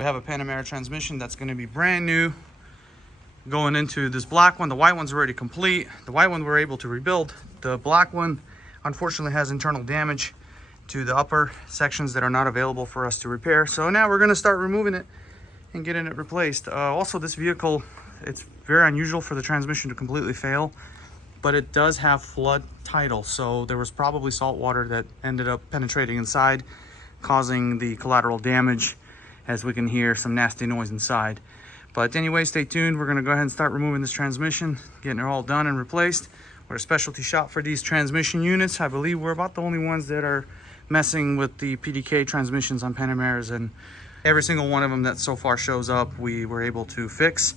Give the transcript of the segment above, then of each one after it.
We have a Panamera transmission that's going to be brand new going into this black one. The white one's already complete. The white one we're able to rebuild. The black one unfortunately has internal damage to the upper sections that are not available for us to repair. So now we're going to start removing it and getting it replaced. Also, this vehicle, it's very unusual for the transmission to completely fail, but it does have flood title. So there was probably salt water that ended up penetrating inside, causing the collateral damage, as we can hear some nasty noise inside. But anyway, stay tuned. We're gonna go ahead and start removing this transmission, getting it all done and replaced. We're a specialty shop for these transmission units. I believe we're about the only ones that are messing with the PDK transmissions on Panameras, and every single one of them that so far shows up, we were able to fix,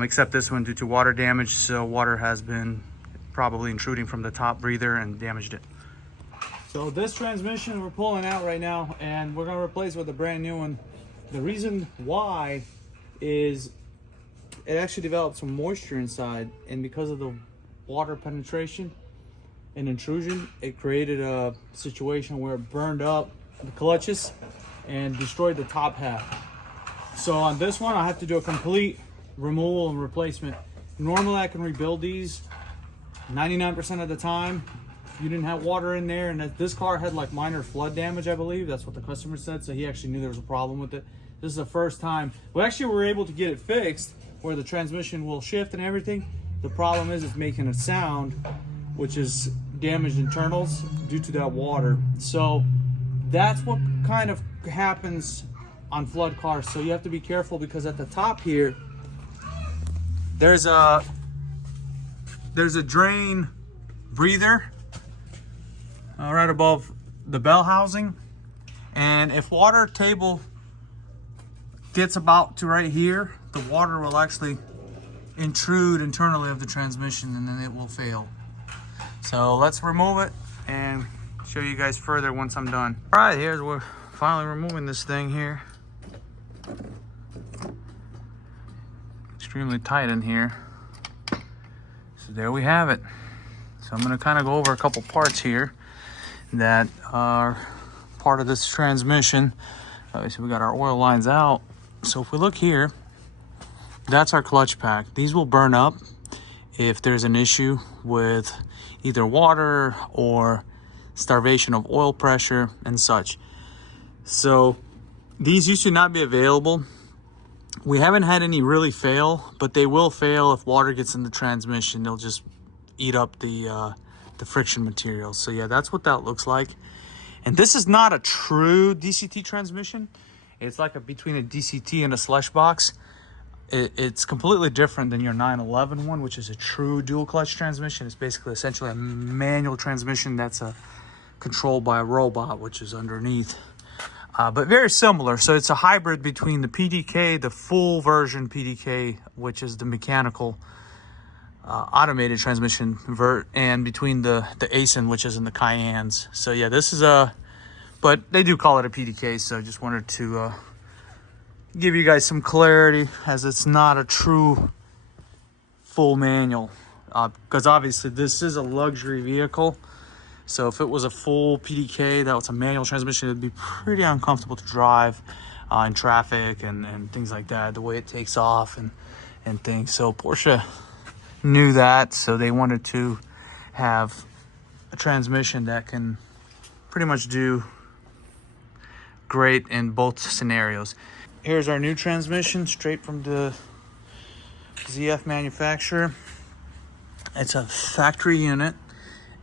except this one due to water damage. So water has been probably intruding from the top breather and damaged it. So this transmission we're pulling out right now, and we're gonna replace with a brand new one. The reason why is it actually developed some moisture inside, and because of the water penetration and intrusion, it created a situation where it burned up the clutches and destroyed the top half. So on this one, I have to do a complete removal and replacement. Normally I can rebuild these 99% of the time. You didn't have water in there, and this car had like minor flood damage, I believe. That's what the customer said, so he actually knew there was a problem with it. This is the first time we actually were able to get it fixed where the transmission will shift and everything. The problem is it's making a sound, which is damaged internals due to that water. So that's what kind of happens on flood cars. So you have to be careful, because at the top here, there's a drain breather right above the bell housing, and if water table gets about to right here, the water will actually intrude internally of the transmission, and then it will fail. So let's remove it and show you guys further once I'm done. All right, we're finally removing this thing here. Extremely tight in here. So there we have it. So I'm going to kind of go over a couple parts here that are part of this transmission. So we got our oil lines out. So if we look here, that's our clutch pack. These will burn up if there's an issue with either water or starvation of oil pressure and such. So these used to not be available. We haven't had any really fail, but they will fail if water gets in the transmission. They'll just eat up the friction material. So yeah, that's what that looks like. And this is not a true DCT transmission. It's like between a DCT and a slush box. It's completely different than your 911 one, which is a true dual clutch transmission. It's basically essentially a manual transmission that's controlled by a robot, which is underneath. But very similar. So it's a hybrid between the PDK, the full version PDK, which is the mechanical automated transmission, and between the ASIN, which is in the Cayennes. So yeah, this is but they do call it a PDK, so I just wanted to give you guys some clarity, as it's not a true full manual, because obviously this is a luxury vehicle. So if it was a full PDK that was a manual transmission, it'd be pretty uncomfortable to drive in traffic and things like that, the way it takes off and things. So Porsche knew that, so they wanted to have a transmission that can pretty much do great in both scenarios. Here's our new transmission, straight from the ZF manufacturer. It's a factory unit,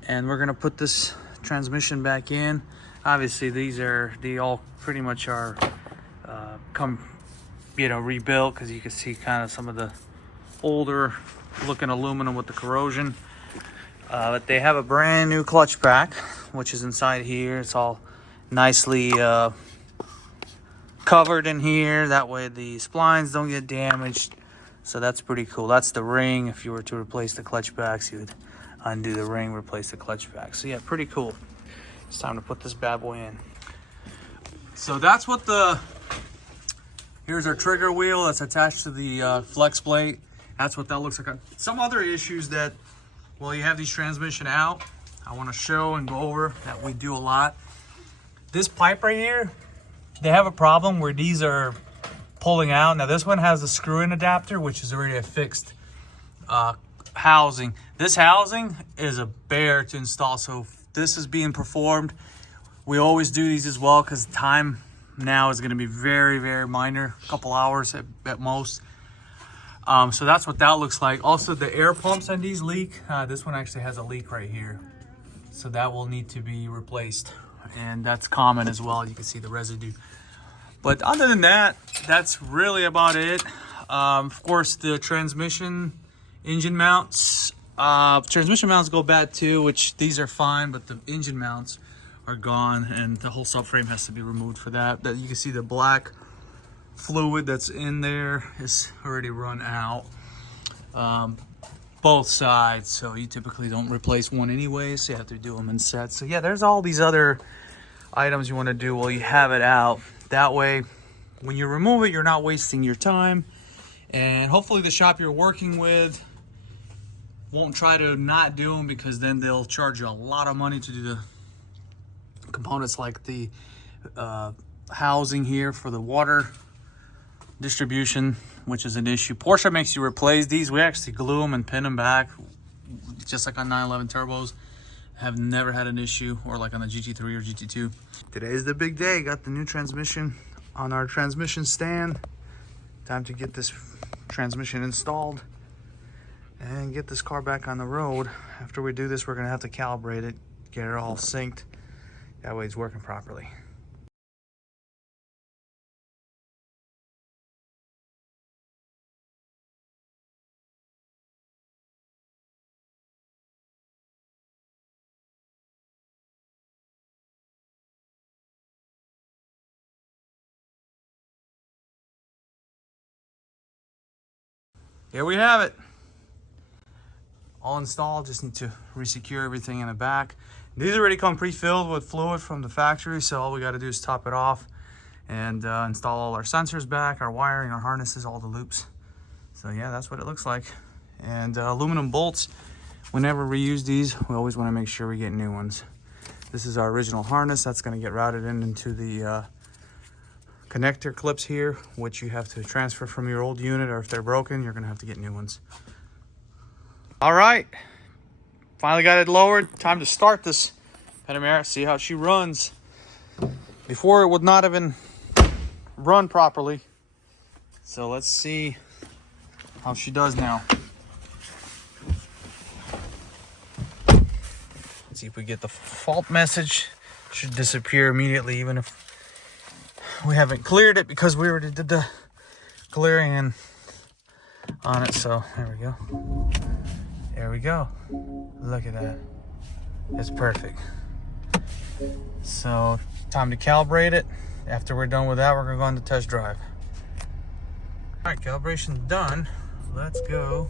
and we're gonna put this transmission back in. Obviously they all pretty much are rebuilt, because you can see kind of some of the older looking aluminum with the corrosion. But they have a brand new clutch pack, which is inside here. It's all nicely covered in here. That way the splines don't get damaged. So that's pretty cool. That's the ring. If you were to replace the clutch packs, you would undo the ring, replace the clutch pack. So yeah, pretty cool. It's time to put this bad boy in. So that's what here's our trigger wheel that's attached to the flex plate. That's what that looks like. Some other issues that, well, you have these transmission out, I want to show and go over that we do a lot. This pipe right here, they have a problem where these are pulling out. Now this one has a screw-in adapter, which is already a fixed housing. This housing is a bear to install, so if this is being performed, we always do these as well, because time now is going to be very, very minor, a couple hours at most. So that's what that looks like. Also, the air pumps on these leak. This one actually has a leak right here, so that will need to be replaced, and that's common as well. You can see the residue. But other than that, that's really about it. Of course, the transmission engine mounts. Transmission mounts go bad too, which these are fine, but the engine mounts are gone, and the whole subframe has to be removed for that. That you can see the black fluid that's in there is already run out, both sides, so you typically don't replace one anyway, so you have to do them in sets. So yeah, there's all these other items you want to do while you have it out. That way, when you remove it, you're not wasting your time, and hopefully the shop you're working with won't try to not do them, because then they'll charge you a lot of money to do the components, like the housing here for the water distribution, which is an issue. Porsche makes you replace these. We actually glue them and pin them back, just like on 911 turbos. Have never had an issue, or like on the GT3 or GT2. Today's the big day. Got the new transmission on our transmission stand. Time to get this transmission installed and get this car back on the road. After we do this, we're gonna have to calibrate it, get it all synced. That way it's working properly. Here we have it. All installed, just need to resecure everything in the back. These already come pre-filled with fluid from the factory, so all we got to do is top it off and install all our sensors back, our wiring, our harnesses, all the loops. So yeah, that's what it looks like. And aluminum bolts, whenever we use these, we always want to make sure we get new ones. This is our original harness that's going to get routed into the connector clips here, which you have to transfer from your old unit, or if they're broken, you're going to have to get new ones. All right, finally got it lowered. Time to start this Panamera, see how she runs. Before, it would not have been run properly, so let's see how she does now. Let's see if we get the fault message. Should disappear immediately, even if we haven't cleared it, because we already did the clearing on it. So there we go. There we go. Look at that. It's perfect. So time to calibrate it. After we're done with that, we're gonna go on the test drive. All right, calibration done. Let's go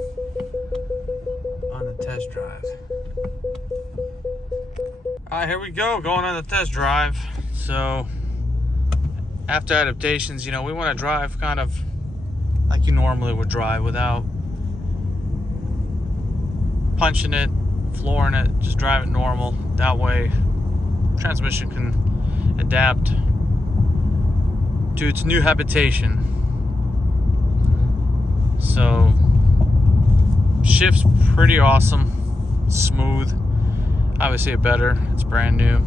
on the test drive. All right, here we go, going on the test drive. So after adaptations, you know, we want to drive kind of like you normally would drive, without punching it, flooring it, just drive it normal. That way transmission can adapt to its new habitation. So shift's pretty awesome, smooth. Obviously it better, it's brand new,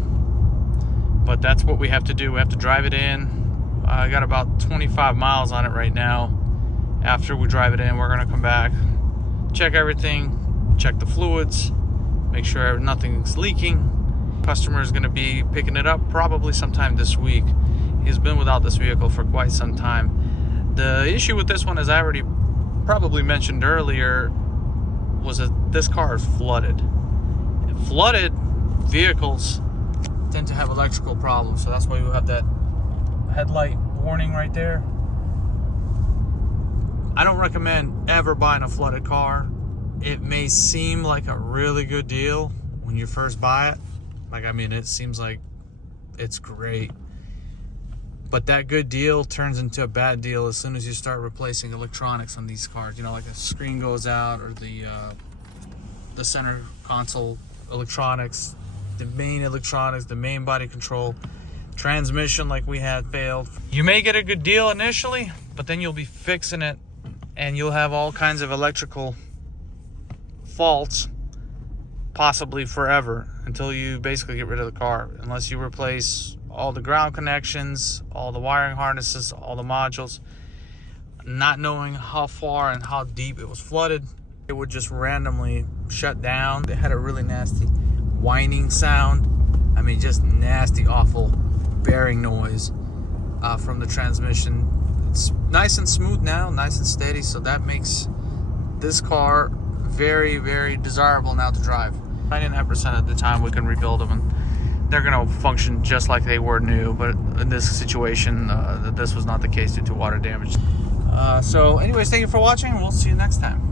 but that's what we have to do. We have to drive it in. I got about 25 miles on it right now. After we drive it in, we're gonna come back, check everything, check the fluids, make sure nothing's leaking. Customer is gonna be picking it up probably sometime this week. He's been without this vehicle for quite some time. The issue with this one, as I already probably mentioned earlier, was that this car is flooded. Flooded vehicles tend to have electrical problems, so that's why you have that headlight warning right there. I don't recommend ever buying a flooded car. It may seem like a really good deal when you first buy it. Like, I mean, it seems like it's great, but that good deal turns into a bad deal as soon as you start replacing electronics on these cars. You know, like the screen goes out, or the center console electronics, the main electronics, the main body control. transmission like we had failed. You may get a good deal initially, but then you'll be fixing it and you'll have all kinds of electrical faults possibly forever until you basically get rid of the car, unless you replace all the ground connections, all the wiring harnesses, all the modules. Not knowing how far and how deep it was flooded, it would just randomly shut down. It had a really nasty whining sound. I mean, just nasty, awful bearing noise from the transmission. It's nice and smooth now, nice and steady, so that makes this car very, very desirable now to drive. 99% of the time we can rebuild them and they're going to function just like they were new, but in this situation, this was not the case due to water damage. So anyways, thank you for watching, and we'll see you next time.